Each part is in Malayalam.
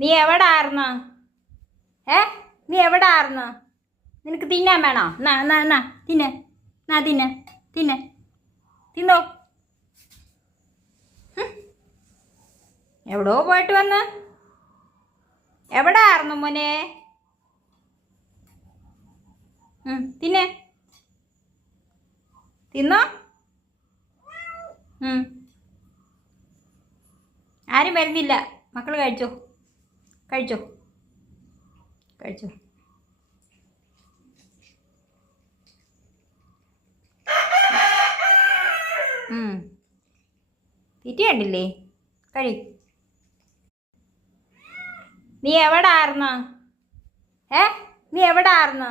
നീ എവിടെ ആർന്ന്? ഏ നീ എവിടെ ആർന്ന്? നിനക്ക് തിന്നാൻ വേണോ? നാ നാ നാ തിന്നെ, നാ തിന്നെ, തിന്നെ, തിന്നോ. എവിടോ പോയിട്ട് വന്ന്? എവിടെ ആർന്നു മോനെ? തിന്നെ, തിന്നോ. ആരും വരുന്നില്ല. മക്കൾ കഴിച്ചോ, കഴിച്ചോ, കഴിച്ചോ. തീറ്റ കണ്ടില്ലേ? കഴി. നീ എവിടെ ആർന്ന്? നീ എവിടെ ആർന്ന്?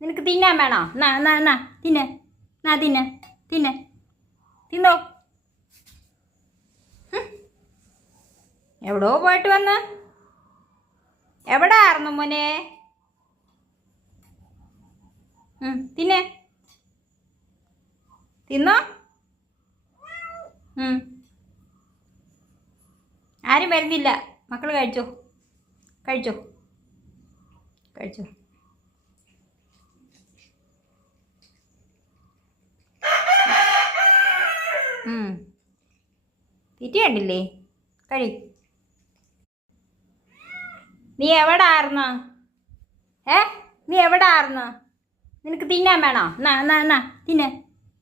നിനക്ക് തിന്നാൻ വേണോ? നാ നാ നാ തിന്നെ, നാ തിന്നെ, തിന്നെ, തിന്നോ. എവിടോ പോയിട്ട് വന്ന്? എവിടെ ആർന്നു മോനെ? തിന്നെ, തിന്നോ. ആരും വരുന്നില്ല. മക്കൾ കഴിച്ചോ, കഴിച്ചോ, കഴിച്ചോ. തീറ്റ കണ്ടില്ലേ? കഴി. നീ എവിടെ ആർന്ന്? നീ എവിടെ ആർന്ന്? നിനക്ക് തിന്നാൻ വേണോ? നാ നാ നാ തിന്നെ,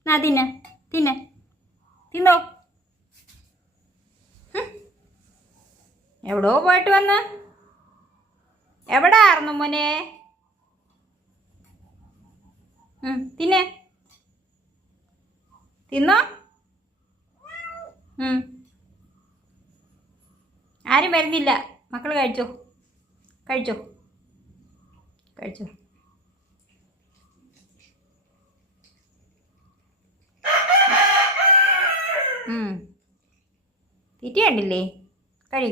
നാ തിന്നെ, തിന്നെ, തിന്നോ. എവിടോ പോയിട്ട് വന്ന്? എവിടെ ആർന്നു മോനെ? തിന്നെ, തിന്നോ. ആരും വരുന്നില്ല. മക്കൾ കഴിച്ചോ, കഴിച്ചോ, കഴിച്ചോ. തീറ്റ കണ്ടില്ലേ? കഴി.